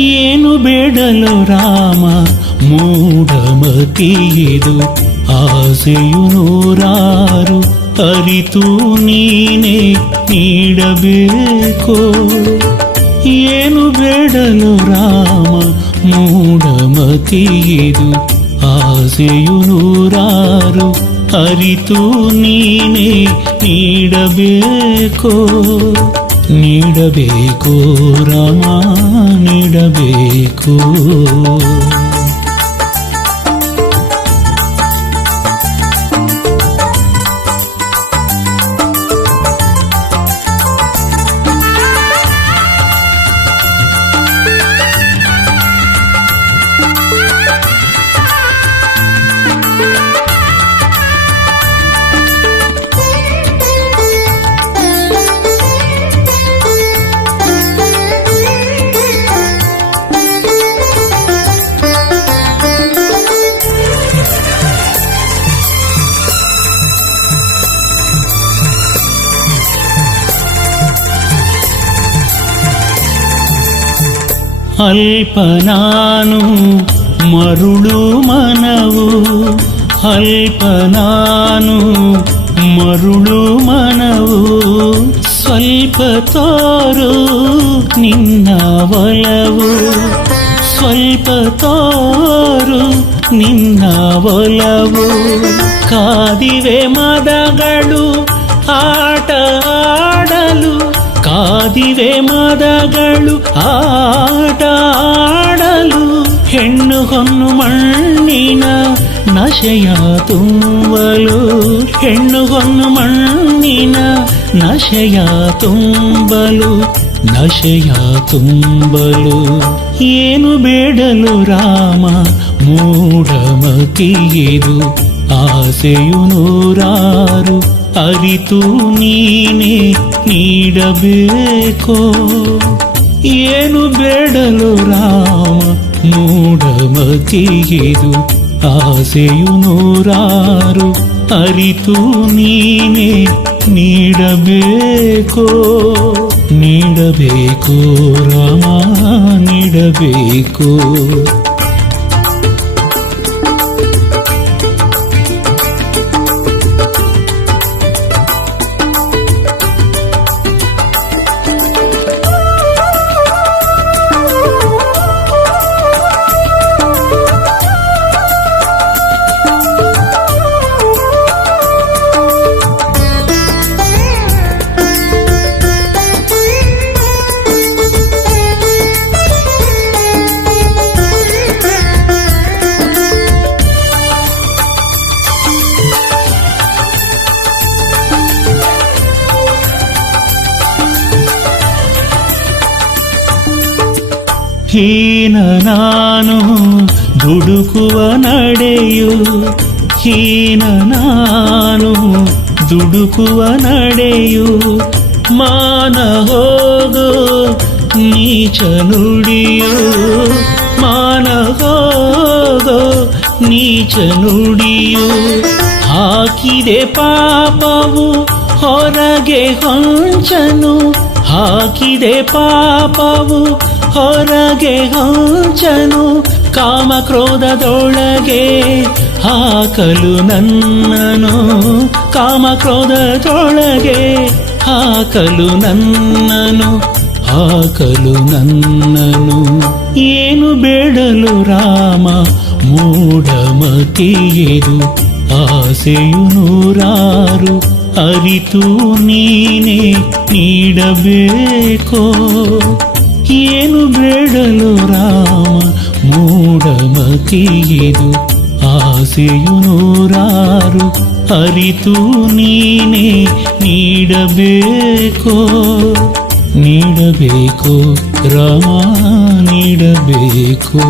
ಏನು ಬೇಡಲು ರಾಮ ಮೂಢಮತಿಯಿದು ಆಸೆಯು ನೂರಾರು ಅರಿತು ನೀನೇ ನೀಡಬೇಕು. ಏನು ಬೇಡಲು ರಾಮ ಮೂಢಮತಿಯಿದು ಆಸೆಯು ನೂರಾರು ಅರಿತು ನೀನೇ ನೀಡಬೇಕು. ನೀಡಬೇಕು ರಾಮ ನೀಡಬೇಕು. ಅಲ್ಪ ನಾನು ಮರುಳು ಮನವು, ಅಲ್ಪ ನಾನು ಮರುಳು ಮನವು, ಸ್ವಲ್ಪ ತೋರು ನಿನ್ನ ಒಲವು, ಸ್ವಲ್ಪ ತೋರು ನಿನ್ನ ಒಲವು. ಕಾದಿವೆ ಮದಗಳು ಆಟ ಆಡಲು, ಕಾದಿವೆ ಮದಗಳು ಆಟ ಆಡಲು. ಹೆಣ್ಣು ಹೊನ್ನು ಮಣ್ಣಿನ ನಶೆಯ ತುಂಬಲು, ಹೆಣ್ಣು ಹೊನ್ನು ಮಣ್ಣಿನ ನಶೆಯ ತುಂಬಲು, ನಶೆಯ ತುಂಬಲು. ಏನು ಬೇಡಲು ರಾಮ ಮೂಢಮತಿಯಿದು ಆಸೆಯು ನೂರಾರು ಅರಿತು ನೀನೇ ನೀಡಬೇಕು. ಏನು ಬೇಡಲು ರಾಮ ಮೂಢಮತಿಯಿದು ಆಸೆಯು ನೂರಾರು ಅರಿತು ನೀನೇ ನೀಡಬೇಕು. ನೀಡಬೇಕು ರಾಮ ನೀಡಬೇಕು. ಹೀನ ನಾನು ದುಡುಕುವ ನಡೆಯು, ಹೀನ ನಾನು ದುಡುಕುವ ನಡೆಯು. ಮಾನ ಹೋಗೋ ನೀಚ ನುಡಿಯು, ಮಾನ ಹೋಗೋ ನೀಚ ನುಡಿಯು. ಹಾಕಿದೆ ಪಾಪವು ಹೊರಗೆ ಹೊಂಚನು, ಹಾಕಿದೆ ಪಾಪವು ಹೊರಗೆ ಹೊಂಚನು. ಕಾಮ ಕ್ರೋಧದೊಳಗೆ ಹಾಕಲು ನನ್ನನು, ಕಾಮ ಕ್ರೋಧದೊಳಗೆ ಹಾಕಲು ನನ್ನನು, ಹಾಕಲು ನನ್ನನು. ಏನು ಬೇಡಲು ರಾಮ ಮೂಢಮತಿಯಿದು ಆಸೆಯು ನೂರಾರು ಅರಿತು ನೀನೇ ನೀಡಬೇಕು. ಏನು ಬೇಡಲು ರಾಮ ಮೂಢಮತಿಯಿದು ಆಸೆಯು ನೂರಾರು ಅರಿತು ನೀನೇ ನೀಡಬೇಕು. ನೀಡಬೇಕು ರಾಮ ನೀಡಬೇಕು.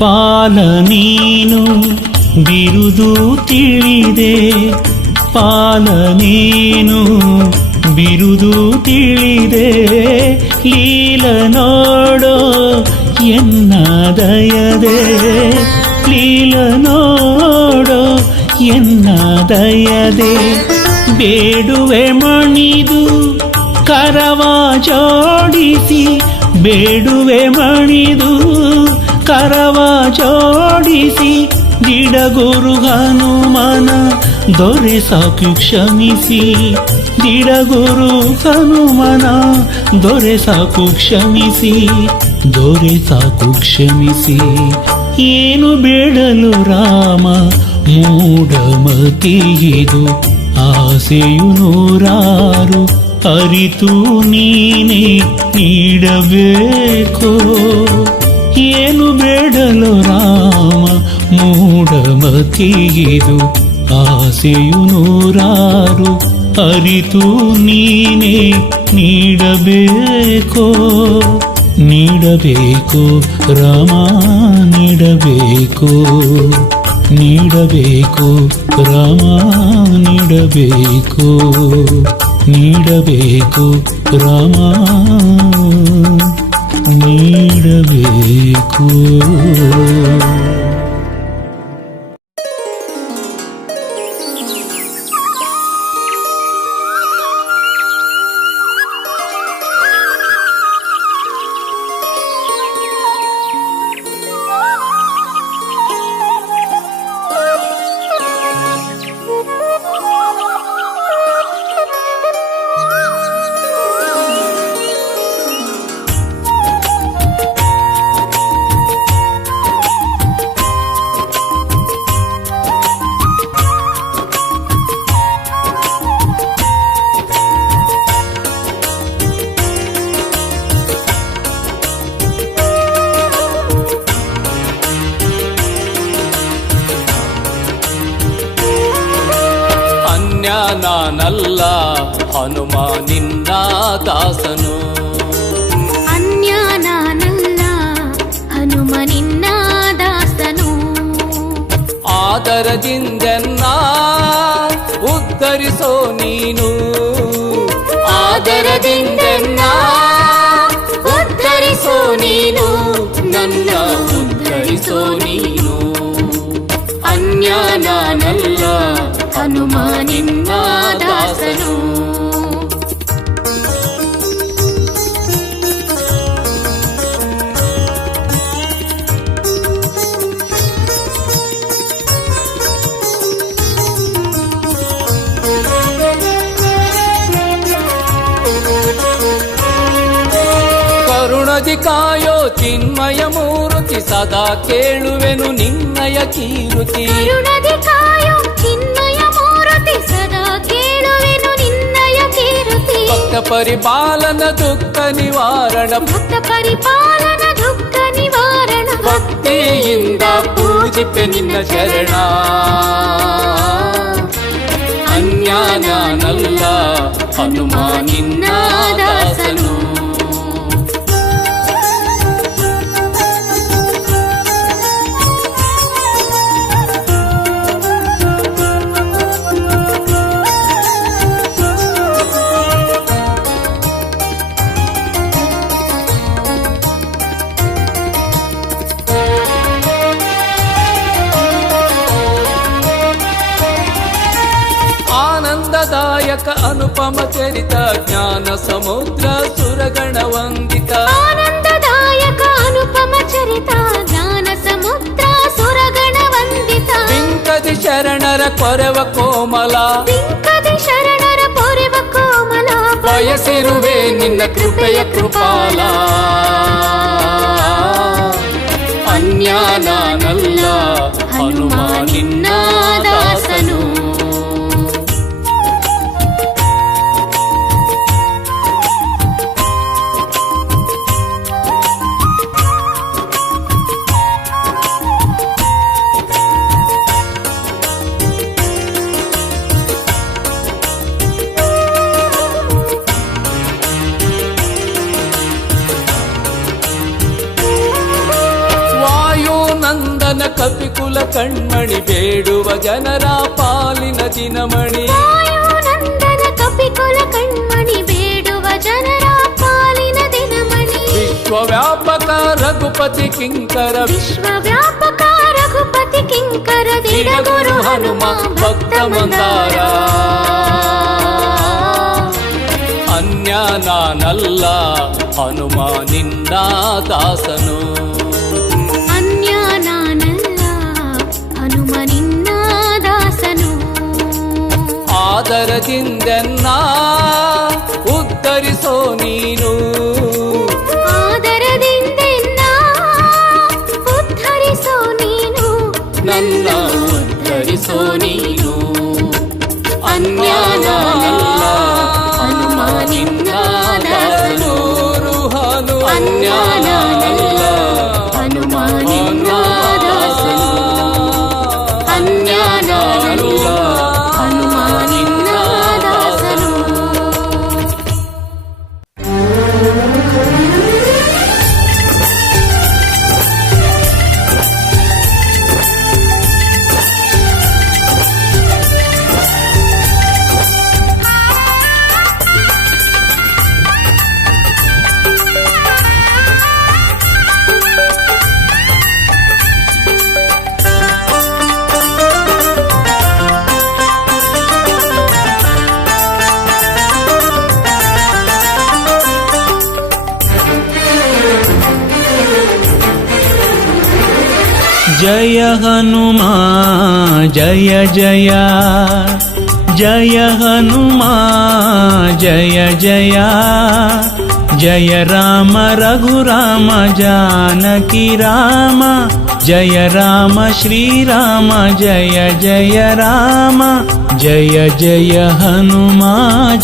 ಪಾಲ ನೀನು ಬಿರುದು ತಿಳಿದೆ, ಪಾಲ ನೀನು ಬಿರುದು ತಿಳಿದೆ, ಲೀಲ ನೋಡೋ ಎನ್ನ ದಯದೆ, ಲೀಲ ನೋಡೋ ಎನ್ನ ದಯದೆ. ಬೇಡುವೆ ಮಣಿದು ಕರವ ಜೋಡಿಸಿ, ಬೇಡುವೆ ಮಣಿದು ಕರವ ಜೋಡಿಸಿ, ದಿಡಗುರು ಹನುಮನ ದೊರೆ ಸಾಕು ಕ್ಷಮಿಸಿ, ದಿಡಗುರು ಹನುಮನ ದೊರೆ ಸಾಕು ಕ್ಷಮಿಸಿ, ದೊರೆ ಸಾಕು ಕ್ಷಮಿಸಿ. ಏನು ಬೇಡಲು ರಾಮ ಮೂಢಮತಿಯಿದು, ಆಸೆಯು ನೂರಾರು ಅರಿತು ನೀನೇ ನೀಡಬೇಕೋ. ಏನು ಬೇಡಲು ರಾಮ ಮೂಢಮತಿಯಿದು, ಆಸೆಯು ನೂರಾರು ಅರಿತು ನೀನೇ ನೀಡಬೇಕೋ. ನೀಡಬೇಕು ರಾಮ ನೀಡಬೇಕು, ನೀಡಬೇಕು ರಾಮ ನೀಡಬೇಕು, ನೀಡಬೇಕು ರಾಮ ನೀಡಬೇಕು. ನಾನಲ್ಲ ಹನುಮ ನಿನ್ನ ದಾಸನು, ಅನ್ಯ ನಾನಲ್ಲ ಹನುಮ ನಿನ್ನ ದಾಸನು. ಆದರದಿಂದೆನ್ನ ಉದ್ಧರಿಸೋ ನೀನು, ಆದರದಿಂದೆನ್ನ ಉದ್ಧರಿಸೋ ನೀನು, ನನ್ನ ಉದ್ಧರಿಸೋ ನೀನು. ಅನ್ಯ ನಾನಲ್ಲ ಹನುಮ ನಿನ್ನ ದಾಸನು. ಕರುಣದಿ ಕಾಯೋ ಚಿನ್ಮಯ ಮೂರುತಿ, ಸದಾ ಕೇಳುವೆನು ನಿನ್ನಯ ಕೀರುತಿ. ಕರುಣದಿ ಕಾಯೋ ಚಿನ್ಮಯ ಮೂರುತಿ, ಸದಾ ಕೇಳುವೆನು ನಿನ್ನಯ ಕೀರುತಿ. ಭಕ್ತ ಪರಿಪಾಲನ ದುಃಖ ನಿವಾರಣ, ಭಕ್ತ ಪರಿಪಾಲನ ದುಃಖ ನಿವಾರಣ. ಭಕ್ತಿಯಿಂದ ಪೂಜಿಪೆ ನಿನ್ನ ಶರಣ. ಅನ್ಯ ನಾನಲ್ಲ ಹನುಮ ನಿನ್ನ ದಾಸನು. ಆನಂದದಾಯಕ ಅನುಪಮ ಚರಿತ, ಜ್ಞಾನ ಸಮುದ್ರ ಸುರಗಣ ವಂದಿತ. ಆನಂದದಾಯಕ ಅನುಪಮ ಚರಿತ, ಜ್ಞಾನ ಸಮುದ್ರ ಸುರಗಣ ವಂದಿತ. ಬಿಂಕದಿ ಶರಣರ ಕೊರೆವ ಕೋಮಲ, ಬಿಂಕದಿ ಶರಣರ ಪೊರೆವ ಕೋಮಲ. ಬಯಸಿರುವೆ ನಿನ್ನ ಕೃಪೆಯ ಕೃಪಾಲ. ಅನ್ಯ ನಾನಲ್ಲ ಹನುಮ ನಿನ್ನ ದಾಸನು. ಕಪಿಕುಲ ಕಣ್ಮಣಿ ಬೇಡುವ ಜನರ ಪಾಲಿನ ದಿನಮಣಿ ವಾಯುನಂದನ ಕಪಿಕುಲ ಕಣ್ಮಣಿ ಬೇಡುವ ಜನರ ಪಾಲಿನ ದಿನಮಣಿ ವಿಶ್ವವ್ಯಾಪಕ ರಘುಪತಿ ಕಿಂಕರ ವಿಶ್ವವ್ಯಾಪಕ ರಘುಪತಿ ಕಿಂಕರ ದಿಡಗುರು ಹನುಮ ಭಕ್ತ ಮಂದಾರ ಅನ್ಯ ನಾನಲ್ಲ ಹನುಮ ನಿನ್ನ ದಾಸನು ಅನ್ಯ ನಾನಲ್ಲ ಹನುಮ ನಿನ್ನ ದಾಸನು ಆದರದಿಂದೆನ್ನ ಉದ್ಧರಿಸೋ ನೀನು ಆದರದಿಂದೆನ್ನ ಉದ್ಧರಿಸೋ ನೀನು ನನ್ನ ಉದ್ಧರಿಸೋ ನೀನು ಅನ್ಯ ನಾನಲ್ಲ ಹನುಮ ನಿನ್ನ ದಾಸನು ಅನ್ಯ ನಾನಲ್ಲ ಹನುಮ ನಿನ್ನ ದಾಸನು ಅನ್ಯ ನಾನಲ್ಲ ಹನುಮ ನಿನ್ನ ದಾಸನು जय हनुमा जय जय जय हनुमा जय जय जय राम रघुराम जानकी राम जय राम श्री राम जय जय राम जय जय हनुमा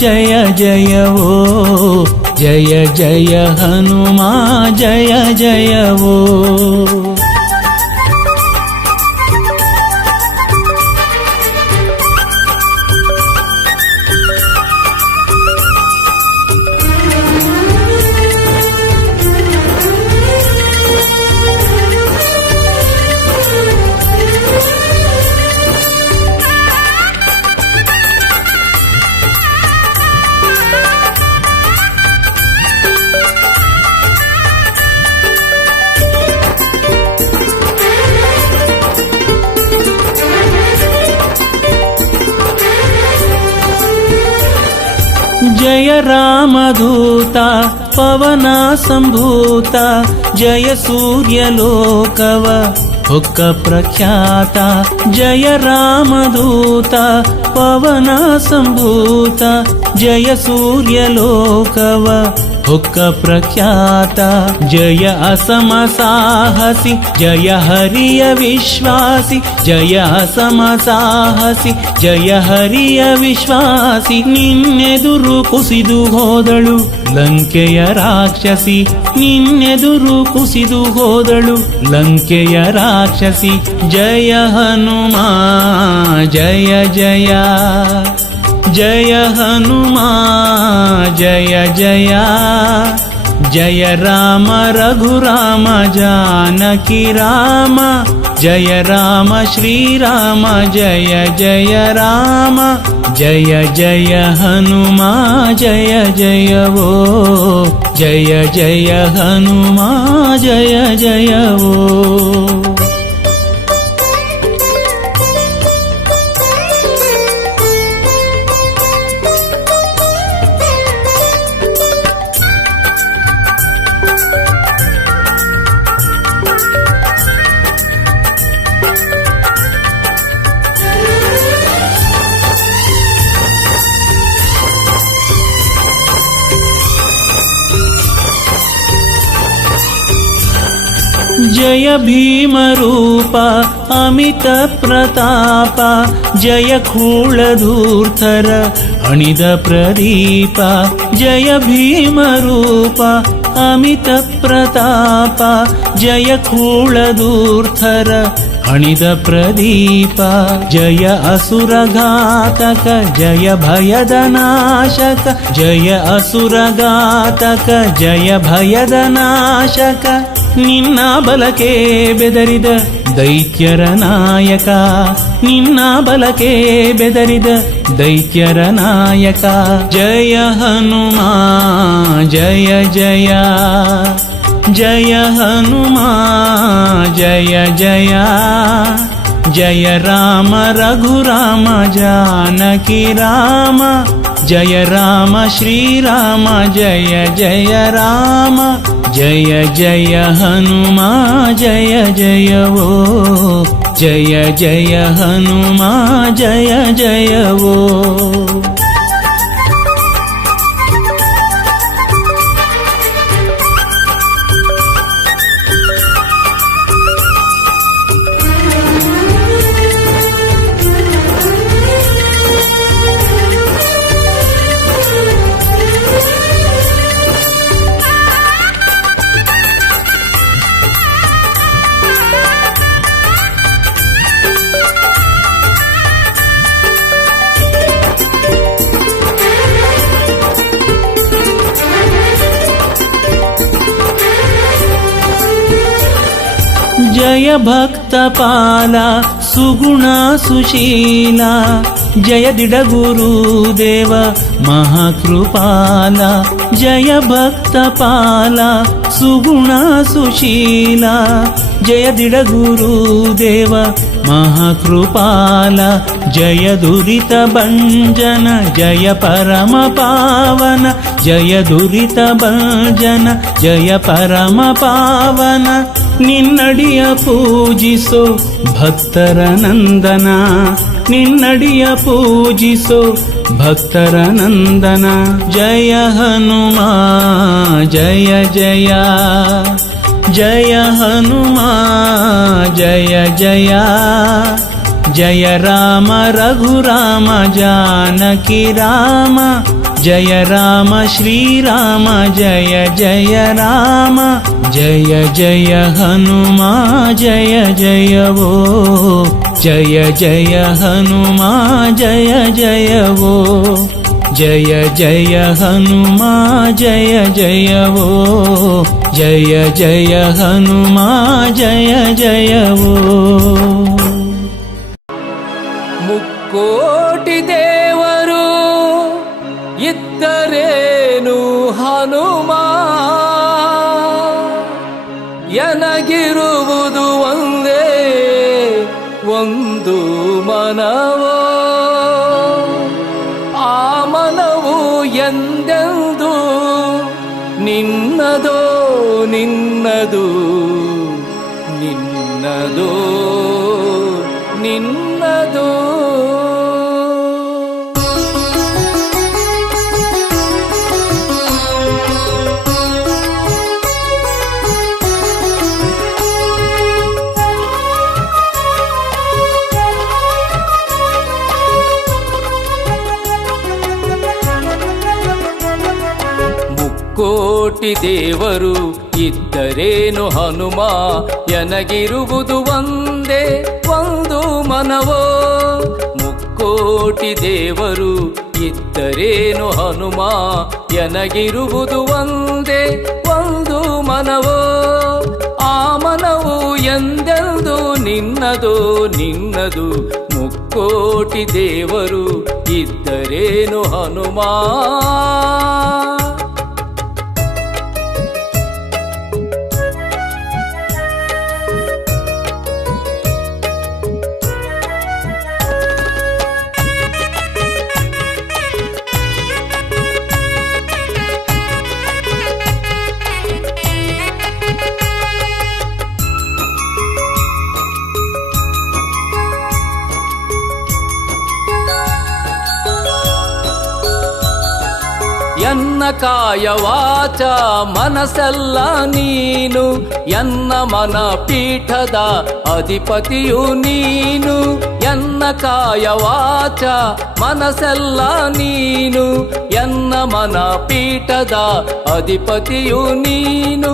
जय जय ओ जय जय हनुमा जय जय ओ जय रामदूता पवन संभूता जय सूर्यलोकव हुक्क प्रख्याता जय रामदूता पवन संभूता जय सूर्यलोकव हुक्क प्रख्याता जय असम साहसी जय हरिय विश्वासी जय असम साहसी जय हरिಯ ವಿಶ್ವಾಸಿ ನಿನ್ನೆದುರು ಕುಸಿದು ಹೋದಳು ಲಂಕೆಯ ರಾಕ್ಷಸಿ ನಿನ್ನೆದುರು ಕುಸಿದು ಹೋದಳು ಲಂಕೆಯ ರಾಕ್ಷಸಿ ಜಯ ಹನುಮಾ ಜಯ ಜಯ जय हनुमा जय जय जय राम रघुराम जानकी राम जय राम श्री राम जय जय राम जय जय हनुमा जय जय वो जय जय हनुमा जय जय वो जय भीम रूप अमित प्रताप जय खूलधूर्धर अणिद प्रदीप जय भीम रूप अमित प्रताप जय खूलधूर्धर अणिद प्रदीप जय असुरघातक जय भयदनाशक जय असुरघातक जय भयदनाशक ನಿನ್ನ ಬಲಕೆ ಬೆದರಿದ ದೈತ್ಯರ ನಾಯಕ, ನಿನ್ನ ಬಲಕೆ ಬೆದರಿದ ದೈತ್ಯರ ನಾಯಕ. ಜಯ ಹನುಮ ಜಯ ಜಯ, ಜಯ ಹನುಮ ಜಯ ಜಯ. ಜಯ ರಾಮ ರಘುರಾಮ ಜಾನಕಿ ರಾಮ, ಜಯ ರಾಮ ಶ್ರೀರಾಮ ಜಯ ಜಯ ರಾಮ. ಜಯ ಜಯ ಹನುಮ ಜಯ ಜಯವೋ, ಜಯ ಜಯ ಹನುಮ ಜಯ ಜಯವೋ. ಜಯ ಭಕ್ತಪಾಲ ಸುಗುಣ ಸುಶೀಲ, ಜಯ ದಿಡಗುರುದೇವ ಮಹಾಕೃಪಾಲ. ಜಯ ಭಕ್ತಪಾಲ ಸುಗುಣ ಸುಶೀಲ, ಜಯ ದಿಡಗುರುದೇವ ಮಹಾಕೃಪಾಲ. ಜಯ ದುರಿತ ಭಂಜನ ಜಯ ಪರಮ ಪಾವನ, ಜಯ ದುರಿತ ಭಂಜನ ಜಯ ಪರಮ ಪಾವನ. ನಿನ್ನಡಿಯ ಪೂಜಿಸೋ ಭಕ್ತರ ನಂದನ, ನಿನ್ನಡಿಯ ಪೂಜಿಸೋ ಭಕ್ತರ ನಂದನ. ಜಯ ಹನುಮ ಜಯ ಜಯ, ಜಯ ಹನುಮ ಜಯ ಜಯ. ಜಯ ರಾಮ ರಘುರಾಮ ಜಾನಕಿ ರಾಮ, ಜಯ ರಾಮ ಶ್ರೀರಾಮ ಜಯ ಜಯ ರಾಮ. ಜಯ ಜಯ ಹನುಮ ಜಯ ಜಯವೋ, ಜಯ ಜಯ ಹನುಮ ಜಯ ಜಯವೋ. ಜಯ ಜಯ ಹನುಮ ಜಯ ಜಯವೋ, ಜಯ ಜಯ ಹನುಮ ಜಯ ಜಯವೋ. ಮುಕ್ಕೋಟಿ ದೇವರು ಇದ್ದರೇನು ಹನುಮ, ಎನಗಿರುವುದು ಒಂದೇ ಒಂದು ಮನವೋ. ಆ ಮನವು ಎಂದೆಂದು ನಿನ್ನದೋ ನಿನ್ನದು, ನಿನ್ನದೋ ನಿನ್ನದೋ. ಕೋಟಿ ದೇವರು ಇದ್ದರೇನು ಹನುಮ, ಎನಗಿರುವುದು ಒಂದೇ ಒಂದು ಮನವೋ. ಮುಕ್ಕೋಟಿ ದೇವರು ಇದ್ದರೇನು ಹನುಮ, ಎನಗಿರುವುದು ಒಂದೇ ಒಂದು ಮನವೋ. ಆ ಮನವು ಎಂದೆಂದು ನಿನ್ನದು ನಿನ್ನದು, ಮುಕ್ಕೋಟಿ ದೇವರು ಇದ್ದರೇನು ಹನುಮ. ಎನ್ನ ಕಾಯ ವಾಚ ಮನಸ್ಸೆಲ್ಲ ನೀನು, ಎನ್ನ ಮನ ಪೀಠದ ಅಧಿಪತಿಯು ನೀನು. ಎನ್ನ ಕಾಯ ವಾಚ ಮನಸ್ಸೆಲ್ಲ ನೀನು, ಎನ್ನ ಮನ ಪೀಠದ ಅಧಿಪತಿಯು ನೀನು.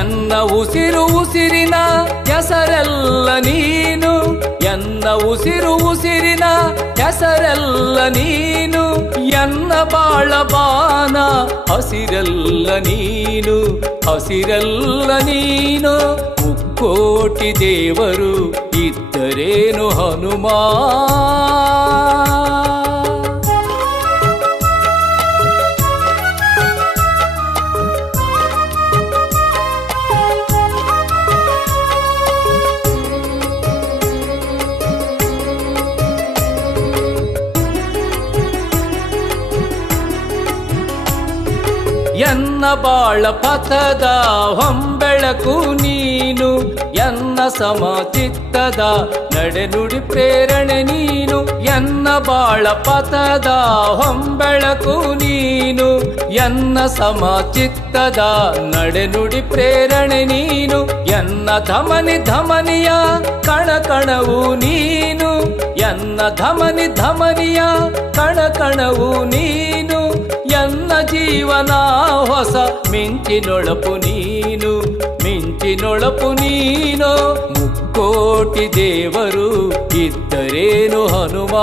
ಎನ್ನ ಉಸಿರು ಉಸಿರಿನ ಹೆಸರೆಲ್ಲ ನೀನು, ಎನ್ನ ಉಸಿರು ಉಸಿರಿನ ಹೆಸರೆಲ್ಲ ನೀನು. ಎನ್ನ ಬಾಳ ಬಾನ ಹಸಿರೆಲ್ಲ ನೀನು, ಹಸಿರೆಲ್ಲ ನೀನು ಮುಕ್ಕೋಟಿ ದೇವರು ಇದ್ದರೇನು ಹನುಮ. ಎನ್ನ ಬಾಳ ಪಥದ ಹೊಂಬೆಳಕು ನೀನು, ಎನ್ನ ಸಮಚಿತ್ತದ ನಡೆನುಡಿ ಪ್ರೇರಣೆ ನೀನು. ಎನ್ನ ಬಾಳ ಪಥದ ಹೊಂಬೆಳಕು ನೀನು, ಎನ್ನ ಸಮಚಿತ್ತದ ನಡೆನುಡಿ ಪ್ರೇರಣೆ ನೀನು. ಎನ್ನ ಧಮನಿ ಧಮನಿಯ ಕಣಕಣವು ನೀನು, ಎನ್ನ ಧಮನಿ ಧಮನಿಯ ಕಣಕಣವು ನೀನು. ಎನ್ನ ಜೀವನ ಹೊಸ ಮಿಂಚಿನೊಳಪು ನೀನು, ಮಿಂಚಿನೊಳಪು ನೀನು. ಮುಕ್ಕೋಟಿ ದೇವರು ಇದ್ದರೇನು ಹನುಮ.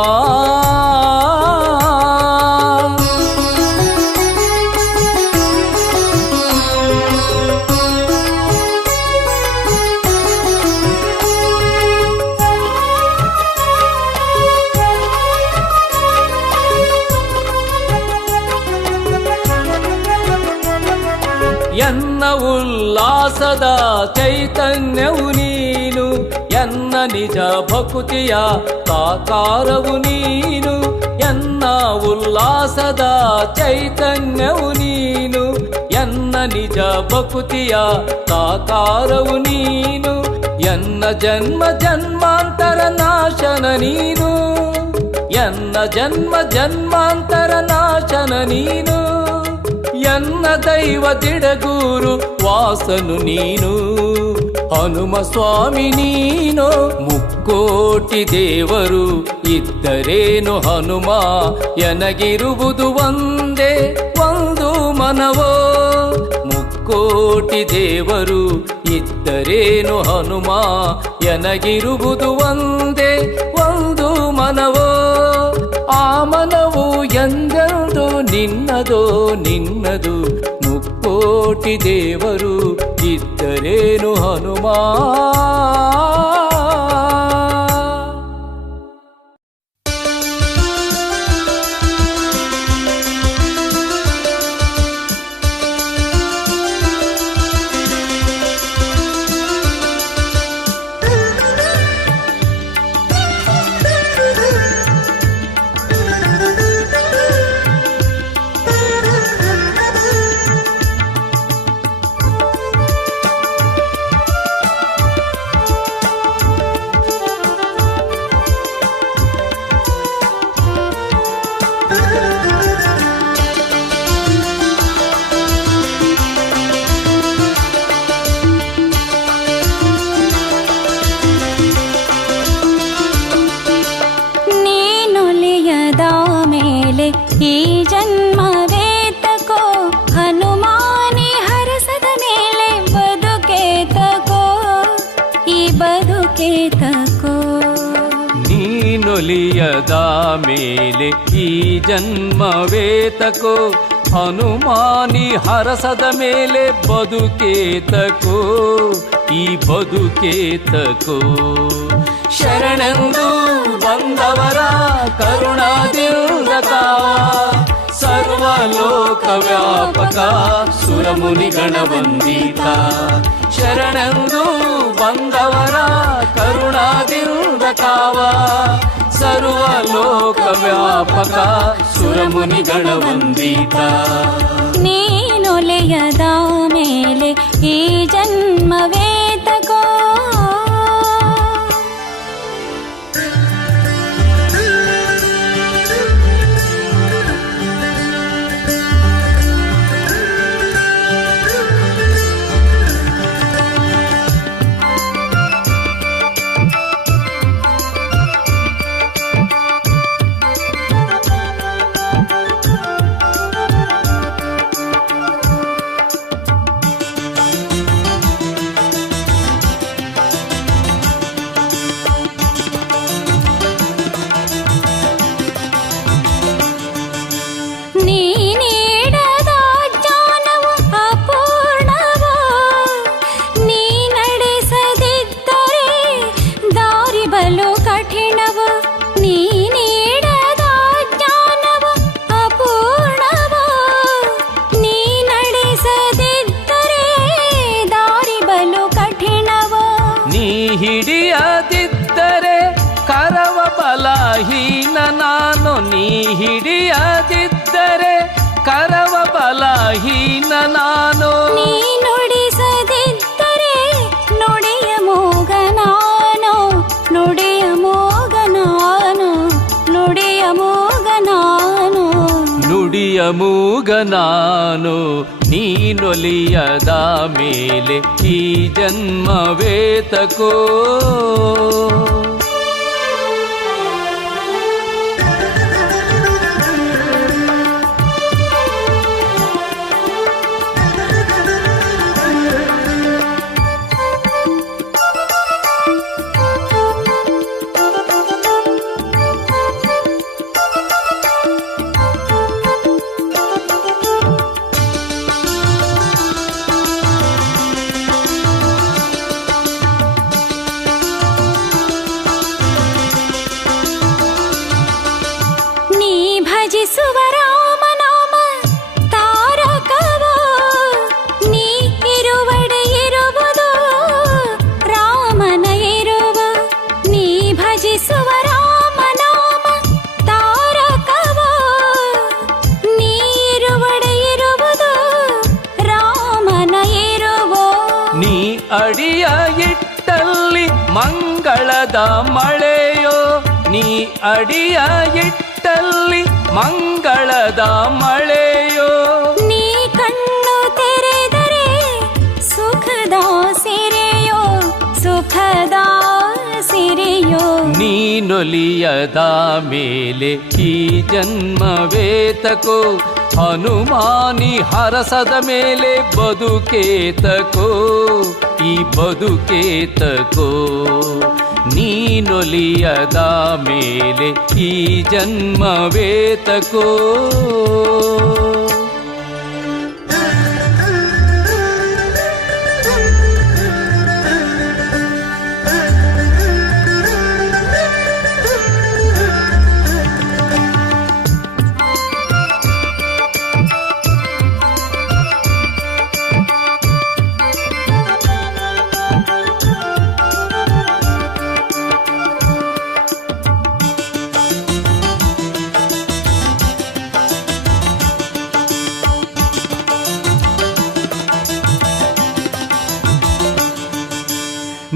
ಎನ್ನ ಉಲ್ಲಾಸದ ಚೈತನ್ಯವು ನೀನು, ಎನ್ನ ನಿಜ ಭಕುತಿಯ ಸಾಕಾರವು ನೀನು. ಎನ್ನ ಉಲ್ಲಾಸದ ಚೈತನ್ಯವು ನೀನು, ಎನ್ನ ನಿಜ ಭಕುತಿಯ ಸಾಕಾರವು ನೀನು. ಎನ್ನ ಜನ್ಮ ಜನ್ಮಾಂತರ ನಾಶನ ನೀನು, ಎನ್ನ ಜನ್ಮ ಜನ್ಮಾಂತರ ನಾಶನ ನೀನು. ಎನ್ನ ದೈವ ದಿಡಗೂರು ವಾಸನು ನೀನು, ಹನುಮ ಸ್ವಾಮಿ ನೀನು. ಮುಕ್ಕೋಟಿ ದೇವರು ಇದ್ದರೇನು ಹನುಮ, ಎನಗಿರುವುದು ಒಂದೇ ಒಂದು ಮನವೋ. ಮುಕ್ಕೋಟಿ ದೇವರು ಇದ್ದರೇನು ಹನುಮ, ಎನಗಿರುವುದು ಒಂದೇ ಒಂದು ಮನವೋ. ಆ ಮನವು ಎಂದೆಂದು ನಿನ್ನದೋ ನಿನ್ನದು, ಮುಕ್ಕೋಟಿ ದೇವರು ಇದ್ದರೇನು ಹನುಮ. ಈ ಜನ್ಮವೇತಕೋ ಹನುಮಾನಿ ಹರಸದ ಮೇಲೆ ಬದುಕೇತಕೋ, ಈ ಬದುಕೇತಕೋ. ನೀನೊಲಿಯದ ಮೇಲೆ ಈ ಜನ್ಮವೇತಕೋ, ಹನುಮಾನಿ ಹರಸದ ಮೇಲೆ ಬದುಕೇತಕೋ, ಈ ಬದುಕೇತಕೋ. ಶರಣೆಂದು ಬಂದವರ ಕರುಣಾದಿಂದ ಕಾವ, ಸರ್ವಲೋಕ ವ್ಯಾಪಕ ಸುರಮುನಿ ಗಣವಂದಿತ. ಶರಣೆಂದು ಬಂದವರ ಕರುಣಾದಿಂದ ಕಾವ, ಸರ್ವಲೋಕ ವ್ಯಾಪಕ ಸುರಮುನಿ ಗಣವಂದಿತ. ನೀನೊಲೆಯದ ಮೇಲೆ ಈ ಜನ್ಮವೇತಕೋ, ಹಿಡಿಯದಿದ್ದರೆ ಕರವ ಬಲಹೀನ ನಾನು. ನೀ ನುಡಿಸದಿದ್ದರೆ ನುಡಿಯ ಮೂಗ ನಾನು, ನುಡಿಯ ಮೂಗ ನಾನು, ನುಡಿಯ ಮೂಗ ನಾನು. ನುಡಿಯ ಮೂಗ ನಾನು ನೀನೊಲಿಯದ ಮೇಲೆ ಈ ಜನ್ಮವೇತಕೋ. ಭಜಿಸುವ ರಾಮನಾಮ ತಾರಕವೋ, ನೀ ಇರುವಡೆ ಇರುವುದು ರಾಮನ ಇರುವ. ನೀ ಭಜಿಸುವ ರಾಮನಾಮ ತಾರಕವೋ, ನೀ ಇರುವಡೆ ಇರುವುದು ರಾಮನ ಇರುವೋ. ನೀ ಅಡಿಯ ಇಟ್ಟಲ್ಲಿ ಮಂಗಳದ ಮಳೆಯೋ, ನೀ ಅಡಿಯ ಇಟ್ಟಲ್ಲಿ ಮಂಗಳದ ಮಳೆಯೋ. ನೀ ಕಣ್ಣು ತೆರೆದರೆ ಸುಖದ ಸಿರೆಯೋ, ಸುಖದ ಸಿರೆಯೋ. ನೀನೊಲಿಯದ ಮೇಲೆ ಈ ಜನ್ಮವೇತಕೋ. ಹನುಮಾನಿ ಹರಸದ ಮೇಲೆ ಬದುಕೇತಕೋ, ಈ ಬದುಕೇತಕೋ. ನೀನೊಲಿಯದ ಮೇಲೆ ಈ ಜನ್ಮವೇತಕೋ.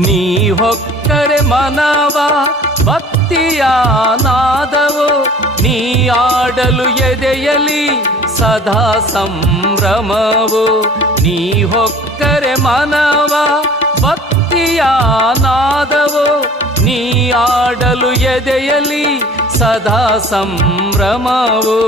ನೀ ಹೊಕ್ಕರೆ ಮನವ ಭಕ್ತಿಯ ನಾದವೋ, ನೀ ಆಡಲು ಎದೆಯಲಿ ಸದಾ ಸಂಭ್ರಮವೋ. ನೀ ಹೊಕ್ಕರೆ ಮನವ ಭಕ್ತಿಯ ನಾದವೋ, ನೀ ಆಡಲು ಎದೆಯಲಿ ಸದಾ ಸಂಭ್ರಮವೋ.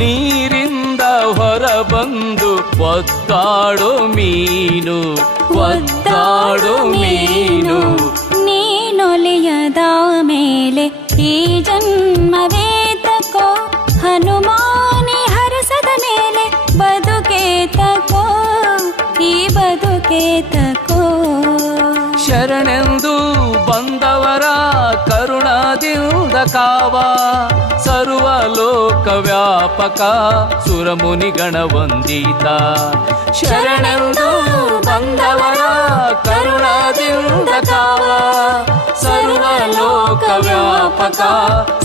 ನೀರಿಂದ ಹೊರಬಂದು ಒದ್ದಾಡೋ ಮೀನು, ಒದ್ದಾಡೋ ಮೀನು. ನೀನೊಲಿಯದ ಮೇಲೆ ಈ ಜನ್ಮವೇತಕೋ. ಹನುಮಾನಿ ಹರಸದ ಮೇಲೆ ಬದುಕೇತಕೋ, ಈ ಬದುಕೇತಕೋ. ಶರಣೆಂದು ಬಂದವರ ಕರುಣದಿಂದ ಕಾವ, ಸರ್ವಲೋಕ ವ್ಯಾಪಕ ಸುರಮುನಿ ಗಣವಂದಿತ. ಶರಣೆಂದು ಬಂದವರ ಕರುಣದಿಂದ ಕಾವ, ಸರ್ವಲೋಕ ವ್ಯಾಪಕ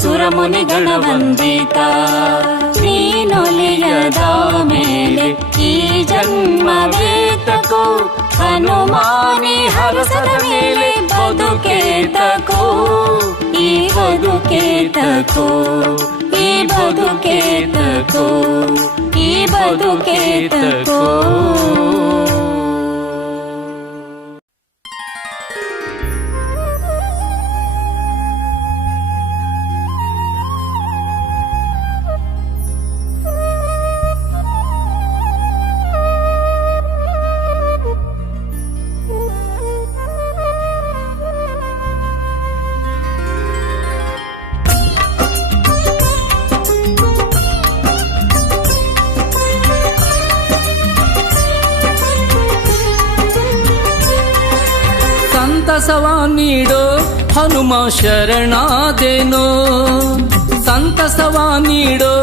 ಸುರಮುನಿ ಗಣವಂದಿತ. ನೀನೊಲಿಯದ ಮೇಲೆ ಈ ಜನ್ಮವೇತಕೋ. ಹನುಮಾನಿ ಹರಸದ ಮೇಲೆ ಬದುಕೇತಕೋ, ಈ ಬದುಕೇತಕೋ, ಈ ಬದುಕೇತಕೋ, ಈ ಬದುಕೇತಕೋ. ಸಂತಸವ ನೀಡೋ ಹನುಮ ಶರಣಾದೆನೋ, ಸಂತಸವ ನೀಡೋ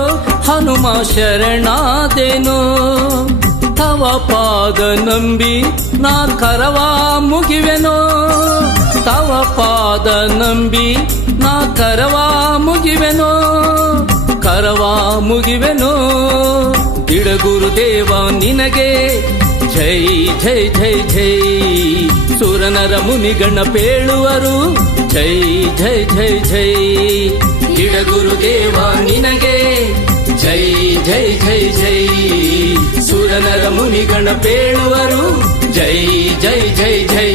ಹನುಮ ಶರಣಾದೆನೋ. ತವ ಪಾದ ನಂಬಿ ನಾ ಕರವ ಮುಗಿವೆನೋ, ತವ ಪಾದ ನಂಬಿ ನಾ ಕರವ ಮುಗಿವೆನೋ, ಕರವ ಮುಗಿವೆನೋ. ಬಿಡಗುರುದೇವ ನಿನಗೆ ಜೈ ಜೈ ಜೈ ಜೈ. ಸುರನರ ಮುನಿಗಣ ಪೇಳುವರು ಜೈ ಜೈ ಜೈ ಜೈ. ಬಿಡಗುರುದೇವ ನಿನಗೆ ಜೈ ಜೈ ಜೈ ಜೈ. ಸುರನರ ಮುನಿಗಣ ಪೇಳುವರು ಜೈ ಜೈ ಜೈ ಜೈ.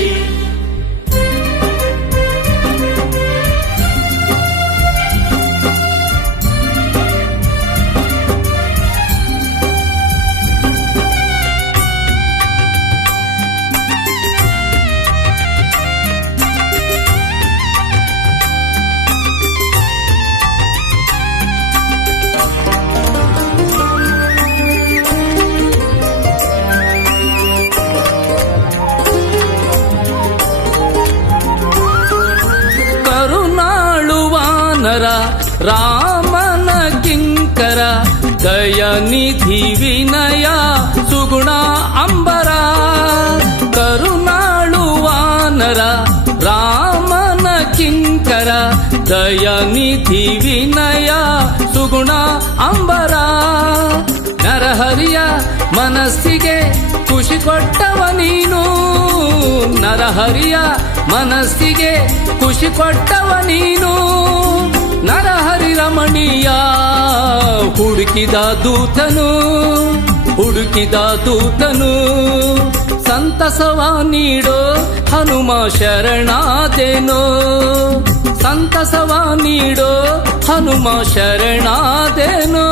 ರಾಮನ ಕಿಂಕರ ದಯನಿಧಿ ವಿನಯ ಸುಗುಣ ಅಂಬರ. ಕರುಣಾಳು ವಾನರ ರಾಮನ ಕಿಂಕರ ದಯನಿಧಿ ವಿನಯ ಸುಗುಣ ಅಂಬರ. ನರಹರಿಯ ಮನಸ್ಸಿಗೆ ಖುಷಿ ಕೊಟ್ಟವ ನೀನು, ನರಹರಿಯ ಮನಸ್ಸಿಗೆ ಖುಷಿ ಕೊಟ್ಟವ ನೀನು. ನರಹರಿ ರಮಣೀಯ ಹುಡುಕಿದ ದೂತನು, ಹುಡುಕಿದ ದೂತನು. ಸಂತಸವ ನೀಡೋ ಹನುಮ ಶರಣಾದೆನೋ, ಸಂತಸವ ನೀಡೋ ಹನುಮ ಶರಣಾದೆನೋ.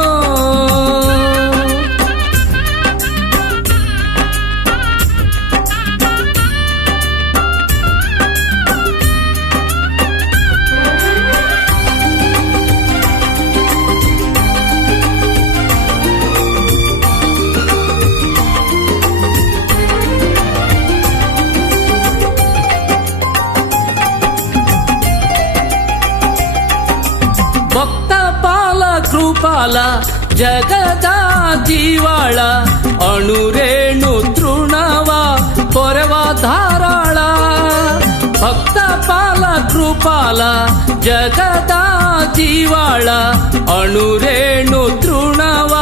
ಭಕ್ತ ಪಾಲ ಕೃಪಾಲ ಜಗದ ಜೀವಾಳ, ಅಣುರೇಣು ತೃಣವ ಪೊರೆವ ಧಾರಾಳ. ಭಕ್ತ ಪಾಲ ಕೃಪಾಲ ಜಗದ ಜೀವಾಳ, ಅಣುರೇಣು ತೃಣವ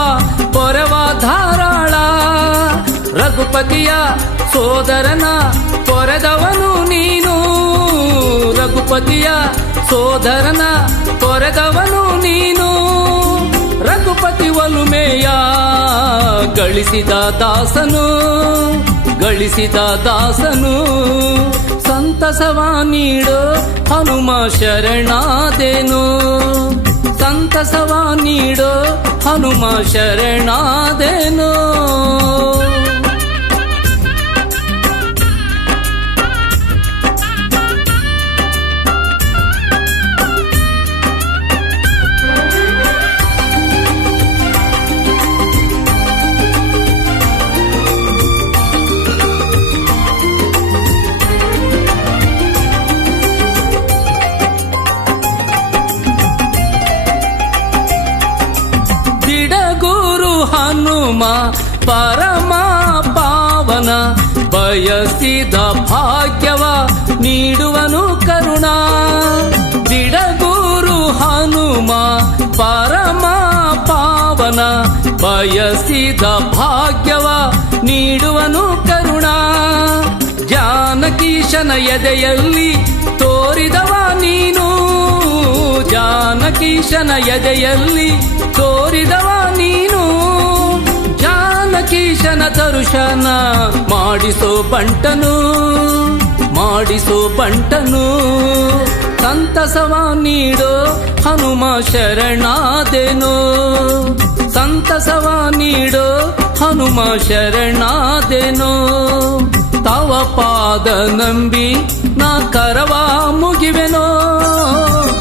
ಪೊರೆವ ಧಾರಾಳ. ರಘುಪತಿಯ ಸೋದರನ ಪೊರೆದವನು ನೀನು, ರಘುಪತಿಯ ಸೋದರನ ಪೊರೆದವನು ನೀನು. ರಘುಪತಿ ಒಲುಮೆಯ ಗಳಿಸಿದ ದಾಸನು, ಗಳಿಸಿದ ದಾಸನು. ಸಂತಸವ ನೀಡೋ ಹನುಮ ಶರಣಾದೆನೋ, ಸಂತಸವ ನೀಡೋ ಹನುಮ ಶರಣಾದೆನೋ. ಹನುಮ ಪರಮ ಪಾವನ ಬಯಸಿದ ಭಾಗ್ಯವ ನೀಡುವನು ಕರುಣ. ಬಿಡಗೂರು ಹನುಮ ಪರಮ ಪಾವನ ಬಯಸಿದ ಭಾಗ್ಯವ ನೀಡುವನು ಕರುಣ. ಜಾನಕೀಶನ ಎದೆಯಲ್ಲಿ ತೋರಿದವ ನೀನು, ಜಾನಕೀಶನ ಎದೆಯಲ್ಲಿ ತೋರಿದವ ನೀನು. ಜಾನಕೀಶನ ದರ್ಶನ ಮಾಡಿಸೋ ಬಂಟನು, ಮಾಡಿಸೋ ಬಂಟನು. ಸಂತಸವ ನೀಡೋ ಹನುಮ ಶರಣಾದೆನೋ, ಸಂತಸವ ನೀಡೋ ಹನುಮ ಶರಣಾದೆನೋ. ತವ ಪಾದ ನಂಬಿ ನಾ ಕರವ ಮುಗಿವೆನೋ,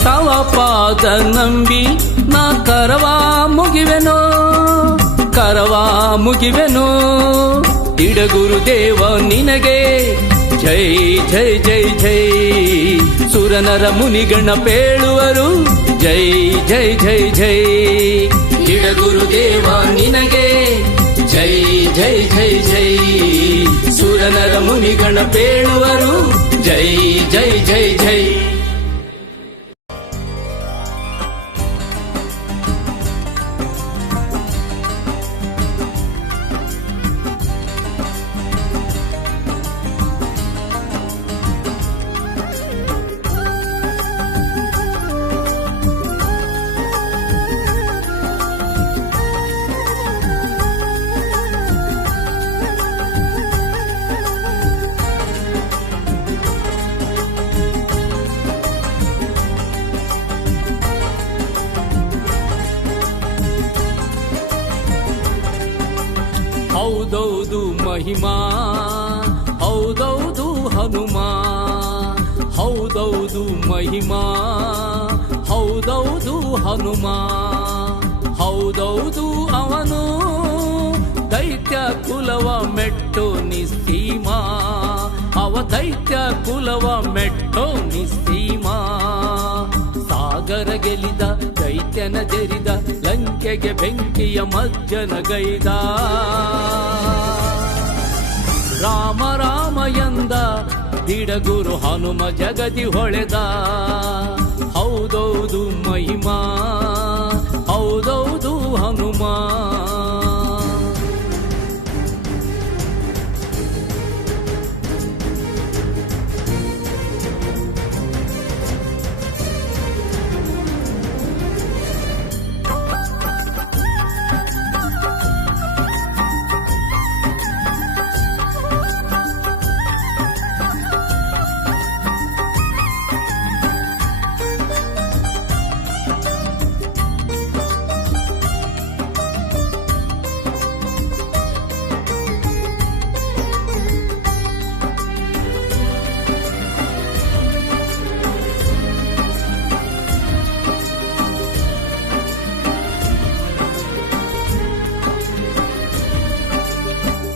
ತವ ಪಾದ ನಂಬಿ ನಾ ಕರವ ಮುಗಿವೆನೋ, ಕರವ ಮುಗಿವೆನೋ. ಇಡಗುರುದೇವ ನಿನಗೆ ಜೈ ಜೈ ಜೈ ಜೈ. ಸುರನರ ಮುನಿಗಣ ಪೇಳುವರು ಜೈ ಜೈ ಜೈ ಜೈ ಗಿಡಗುರುದೇವ ನಿನಗೆ ಜೈ ಜೈ ಜೈ ಜೈ ಸುರನರ ಮುನಿಗಣ ಪೇಳುವರು ಜೈ ಜೈ ಜೈ ಜೈ. ಹೌದೌದು ಮಹಿಮಾ ಹೌದೌದು ಹನುಮ ಹೌದೌದು ಮಹಿಮಾ ಹೌದೌದು ಹನುಮ ಹೌದೌದು ಅವನು ದೈತ್ಯ ಕುಲವ ಮೆಟ್ಟೋ ನಿಸ್ಸೀಮ ಅವ ದೈತ್ಯ ಕುಲವ ಮೆಟ್ಟೋ ನಿಸ್ಸೀಮ ಸಾಗರ ಗೆಲಿದ ದೈತ್ಯನ ಜರಿದ ಲಂಕೆಗೆ ಬೆಂಕಿಯ ಮಜ್ಜನ ಗೈದ ರಾಮ ರಾಮ ಎಂದ ದಿಡಗುರು ಹನುಮ ಜಗದಿ ಹೊಳೆದ ಹೌದೌದು ಮಹಿಮಾ ಹೌದೌದು ಹನುಮ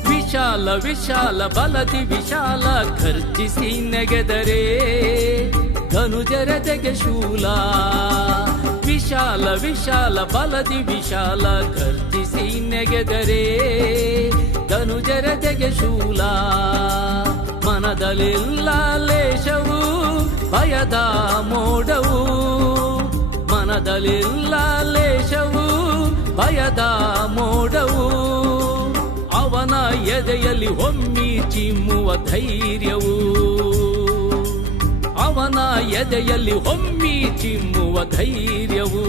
ವಿಶಾಲ ವಿಶಾಲ ಬಲದಿ ವಿಶಾಲ ಖರ್ಜಿಸಿ ನೆಗೆದರೆ ಧನುಜರದೆಗೆ ಶೂಲ ವಿಶಾಲ ವಿಶಾಲ ಬಲದಿ ವಿಶಾಲ ಖರ್ಜಿಸಿ ನೆಗೆದರೆ ಧನುಜರದೆಗೆ ಶೂಲ ಮನದಲ್ಲಿಲ್ಲ ಲೇಷವು ಭಯದ ಮೋಡವು ಮನದಲ್ಲಿಲ್ಲ ಲೇಷವು ಭಯದ ಮೋಡವು ಅವನ ಎದೆಯಲ್ಲಿ ಹೊಮ್ಮಿ ಚಿಮ್ಮುವ ಧೈರ್ಯವು ಅವನ ಎದೆಯಲ್ಲಿ ಹೊಮ್ಮಿ ಚಿಮ್ಮುವ ಧೈರ್ಯವು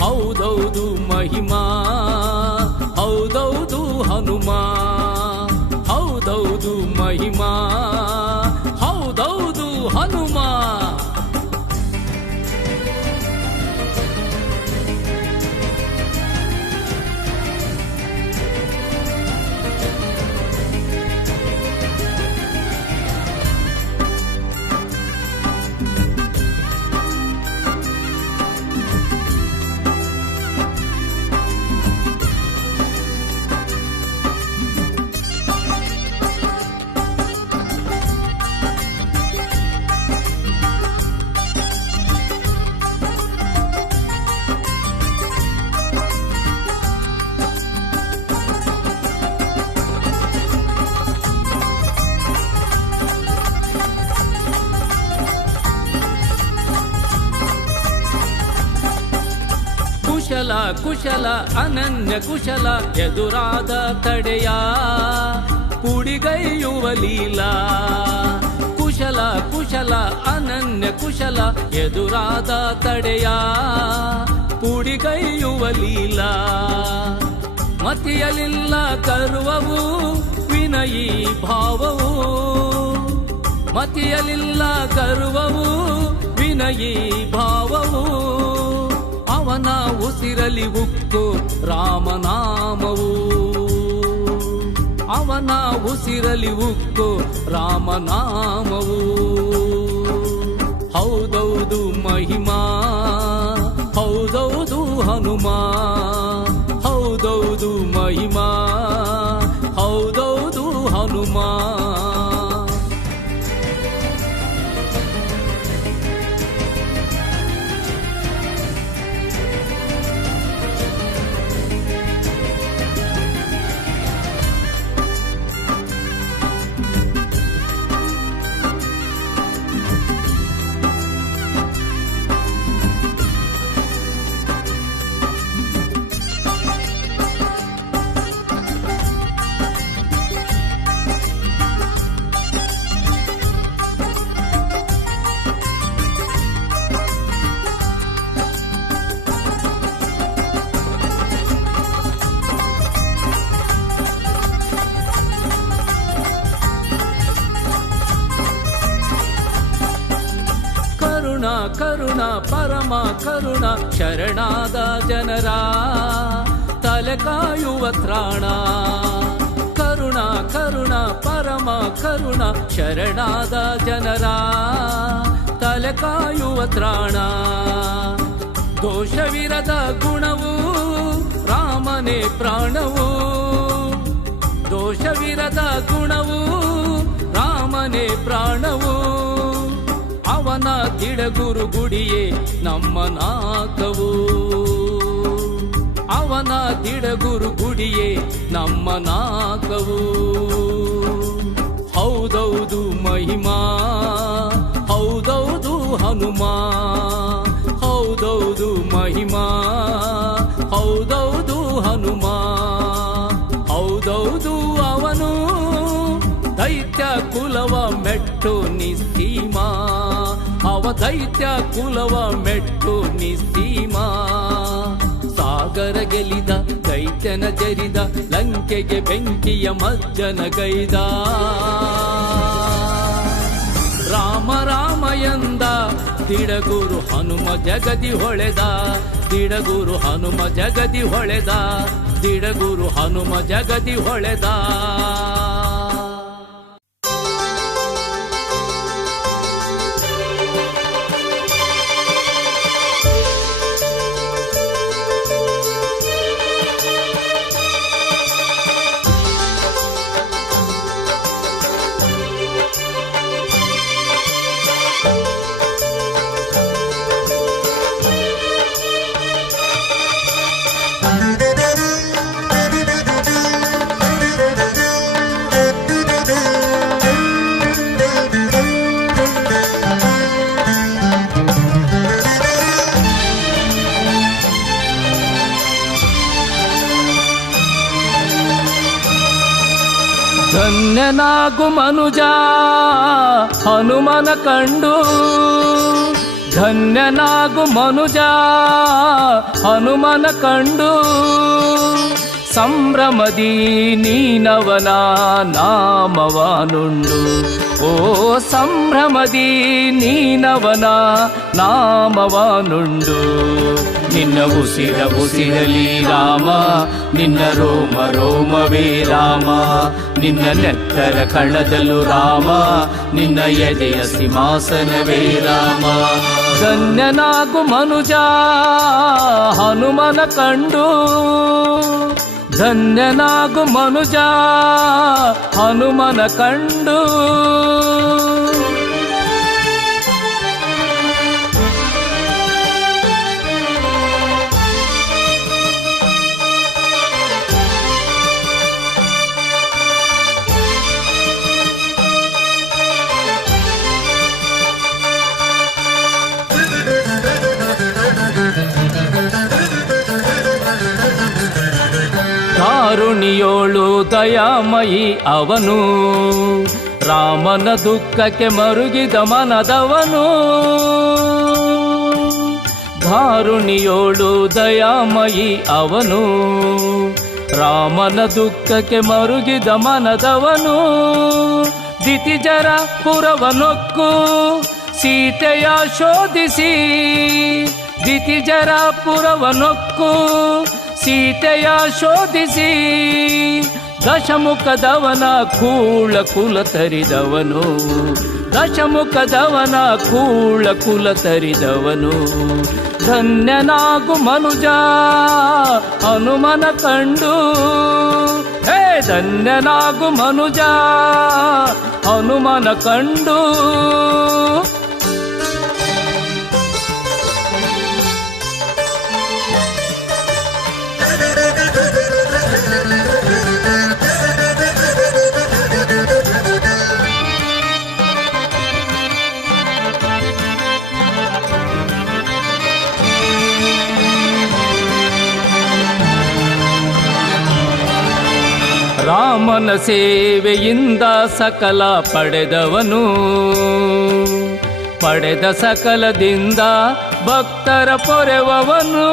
ಹೌದೌದು ಮಹಿಮಾ ಹೌದೌದು ಹನುಮ ಹೌದೌದು ಮಹಿಮಾ ಹೌದೌದು ಹನುಮ ಕುಶಲ ಕುಶಲ ಅನನ್ಯ ಕುಶಲ ಎದುರಾದ ತಡೆಯ ಪುಡಿಗೈಯುವ ಲೀಲಾ ಕುಶಲ ಕುಶಲ ಅನನ್ಯ ಕುಶಲ ಎದುರಾದ ತಡೆಯ ಪುಡಿಗೈಯುವ ಲೀಲಾ ಮತಿಯಲಿಲ್ಲ ಕರುವವು ವಿನಯೀ ಭಾವವು ಮತಿಯಲಿಲ್ಲ ಕರುವವು ವಿನಯೀ ಭಾವವು ಅವನ ಉಸಿರಲಿ ಉಕ್ಕು ರಾಮನಾಮವು ಅವನ ಉಸಿರಲಿ ಉಕ್ಕು ರಾಮನಾಮವು ಹೌದೌದು ಮಹಿಮಾ ಹೌದೌದು ಹನುಮ ಹೌದೌದು ಮಹಿಮಾ ಹೌದೌದು ಹನುಮ ಕರುಣ ಪರಮ ಕರುಣ ಶರಣಾದ ಜನರ ತಲೆ ಕಾಯುವ ತ್ರಾಣ. ಕರುಣ ಪರಮ ಕರುಣ ಶರಣಾದ ಜನರ ತಲೆ ಕಾಯುವ ತ್ರಾಣ. ದೋಷವಿರದ ಗುಣವು ರಾಮನೇ ಪ್ರಾಣವು. ದೋಷವಿರದ ಗುಣವು ರಾಮನೇ ಪ್ರಾಣವು. ಅವನ ತಿಡಗುರು ಗುಡಿಯೇ ನಮ್ಮ ನಾಕವು. ಅವನ ತಿಡಗುರು ಗುಡಿಯೇ ನಮ್ಮ ನಾಕವು. ಹೌದೌದು ಮಹಿಮಾ, ಹೌದೌದು ಹನುಮ. ಹೌದೌದು ಮಹಿಮಾ, ಹೌದೌದು ಹನುಮ. ಹೌದೌದು ಅವನು ದೈತ್ಯ ಕುಲವ ಮೆಟ್ಟು ನಿಸ್ಸೀಮ. ಅವ ದೈತ್ಯ ಕುಲವ ಮೆಟ್ಟು ನಿಸ್ಸೀಮ. ಸಾಗರ ಗೆಲಿದ ದೈತ್ಯನ ಜರಿದ ಲಂಕೆಗೆ ಬೆಂಕಿಯ ಮಜ್ಜನ ಗೈದ. ರಾಮ ರಾಮ ಎಂದ ತಿಡಗುರು ಹನುಮ ಜಗದಿ ಹೊಳೆದ. ತಿಡಗುರು ಹನುಮ ಜಗದಿ ಹೊಳೆದ. ತಿಡಗುರು ಹನುಮ ಜಗದಿ ಹೊಳೆದ. ಧನ್ಯನಾಗು ಮನುಜ ಹನುಮನ ಕಂಡು. ಧನ್ಯನಾಗು ಮನುಜ ಹನುಮನ ಕಂಡು. ಸಂಭ್ರಮದಿ ನೀನವನ ನಾಮವನುಂಡು. ಓ ಸಂಭ್ರಮದಿ ನೀನವನ ನಾಮವನುಂಡು. ನಿನ್ನ ಉಸಿರ ಉಸಿರಲಿ ರಾಮ, ನಿನ್ನ ರೋಮ ರೋಮವೇ ರಾಮ. ನಿನ್ನ ನೆತ್ತರ ಕಣದಲು ರಾಮ, ನಿನ್ನ ಎದೆಯ ಸಿಂಹಾಸನವೇ ರಾಮ. ಧನ್ಯನಾಗು ಮನುಜ ಹನುಮನ ಕಂಡು. ಧನ್ಯನಾಗು ಮನುಜ ಹನುಮನ ಕಂಡು. ಕಾರುಣಿಯೋಳು ದಯಾಮಯಿ ಅವನು. ರಾಮನ ದುಃಖಕ್ಕೆ ಮರುಗಿದ ಮನದವನು. ಕಾರುಣಿಯೋಳು ದಯಾಮಯಿ ಅವನು. ರಾಮನ ದುಃಖಕ್ಕೆ ಮರುಗಿದ ಮನದವನು. ದಿತಿಜರ ಪುರವನೊಕ್ಕು ಸೀತೆಯ ಶೋಧಿಸಿ. ದಿತಿಜರ ಪುರವನೊಕ್ಕು ಸೀತೆಯ ಶೋಧಿಸಿ. ದಶಮುಖದವನ ಕೂಳ ಕುಲ ತರಿದವನು. ದಶಮುಖದವನ ಕೂಳ ಕುಲ ತರಿದವನು. ಧನ್ಯನಾಗು ಮನುಜ ಹನುಮನ ಕಂಡು. ಹೇ ಧನ್ಯನಾಗು ಮನುಜ ಹನುಮನ ಕಂಡು. ರಾಮನ ಸೇವೆಯಿಂದ ಸಕಲ ಪಡೆದವನು. ಪಡೆದ ಸಕಲದಿಂದ ಭಕ್ತರ ಪೊರೆವವನು.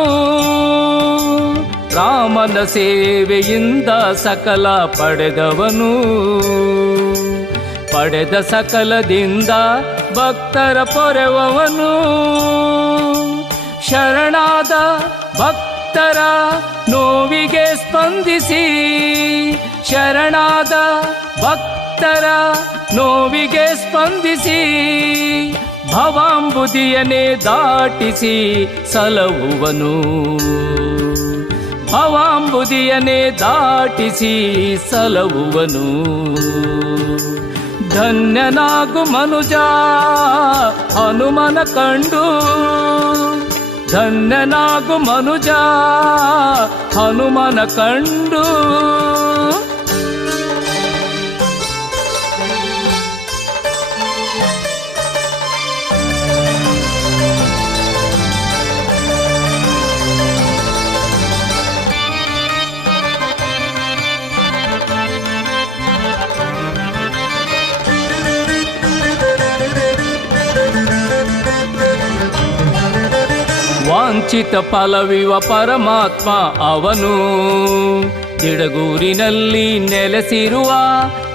ರಾಮನ ಸೇವೆಯಿಂದ ಸಕಲ ಪಡೆದವನು. ಪಡೆದ ಸಕಲದಿಂದ ಭಕ್ತರ ಪೊರೆವವನು. ಶರಣಾದ ಭಕ್ತರ ನೋವಿಗೆ ಸ್ಪಂದಿಸಿ, ಶರಣಾದ ಭಕ್ತರ ನೋವಿಗೆ ಸ್ಪಂದಿಸಿ, ಭವಾಂಬುದಿಯನೇ ದಾಟಿಸಿ ಸಲಹುವನು. ಭವಾಂಬುದಿಯನೇ ದಾಟಿಸಿ ಸಲಹುವನು. ಧನ್ಯನಾಗು ಮನುಜ ಹನುಮನ ಕಂಡು, ಧನ್ಯನಾಗು ಮನುಜ ಹನುಮನ ಕಂಡು. ವಾಂಛಿತ ಫಲವಿವ ಪರಮಾತ್ಮ ಅವನು, ದಿಡಗೂರಿನಲ್ಲಿ ನೆಲೆಸಿರುವ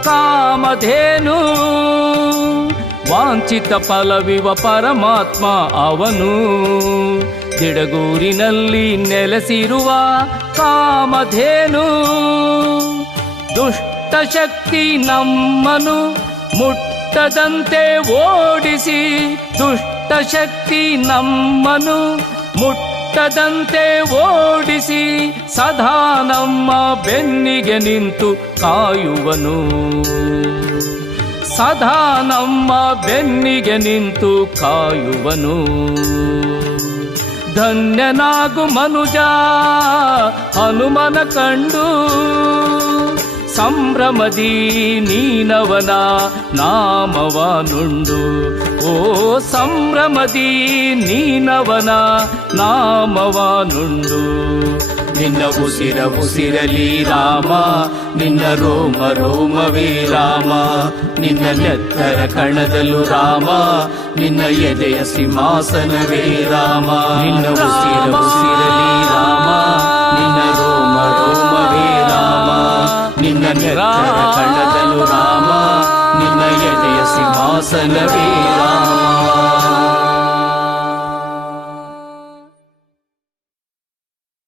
ಕಾಮಧೇನು. ವಾಂಛಿತ ಫಲವಿವ ಪರಮಾತ್ಮ ಅವನು, ದಿಡಗೂರಿನಲ್ಲಿ ನೆಲೆಸಿರುವ ಕಾಮಧೇನು. ದುಷ್ಟ ಶಕ್ತಿ ನಮ್ಮನು ಮುಟ್ಟದಂತೆ ಓಡಿಸಿ, ದುಷ್ಟ ಶಕ್ತಿ ನಮ್ಮನು ಮುಟ್ಟದಂತೆ ಓಡಿಸಿ, ಸದಾ ನಮ್ಮ ಬೆನ್ನಿಗೆ ನಿಂತು ಕಾಯುವನು. ಸದಾ ನಮ್ಮ ಬೆನ್ನಿಗೆ ನಿಂತು ಕಾಯುವನು. ಧನ್ಯನಾಗು ಮನುಜ ಹನುಮನ ಕಂಡು, ಸಂಭ್ರಮದಿ ನೀನವನ ನಾಮವ ನುಂಡು. ಓ ಸಂಭ್ರಮದಿ ನೀನವನ ನಾಮವ ನುಂಡು. ನಿನ್ನ ಉಸಿರ ಉಸಿರಲಿ ರಾಮ, ನಿನ್ನ ರೋಮ ರೋಮವೇ ರಾಮ, ನಿನ್ನ ನೆತ್ತರ ಕಣದಲು ರಾಮ, ನಿನ್ನ ಎದೆಯ ಸಿಂಹಾಸನವೇ ರಾಮ. ನಿನ್ನ ಉಸಿರ ಉಸಿರಲಿ ರಾಮ, ನಿನ್ನ ರೋಮ ರೋಮವೇ ರಾಮ, ನಿನ್ನ ನೆತ್ತರ ಕಣದಲು ರಾಮ, ನಿನ್ನ ಎದೆಯ ಸಿಂಹಾಸನವೇ ರಾಮ.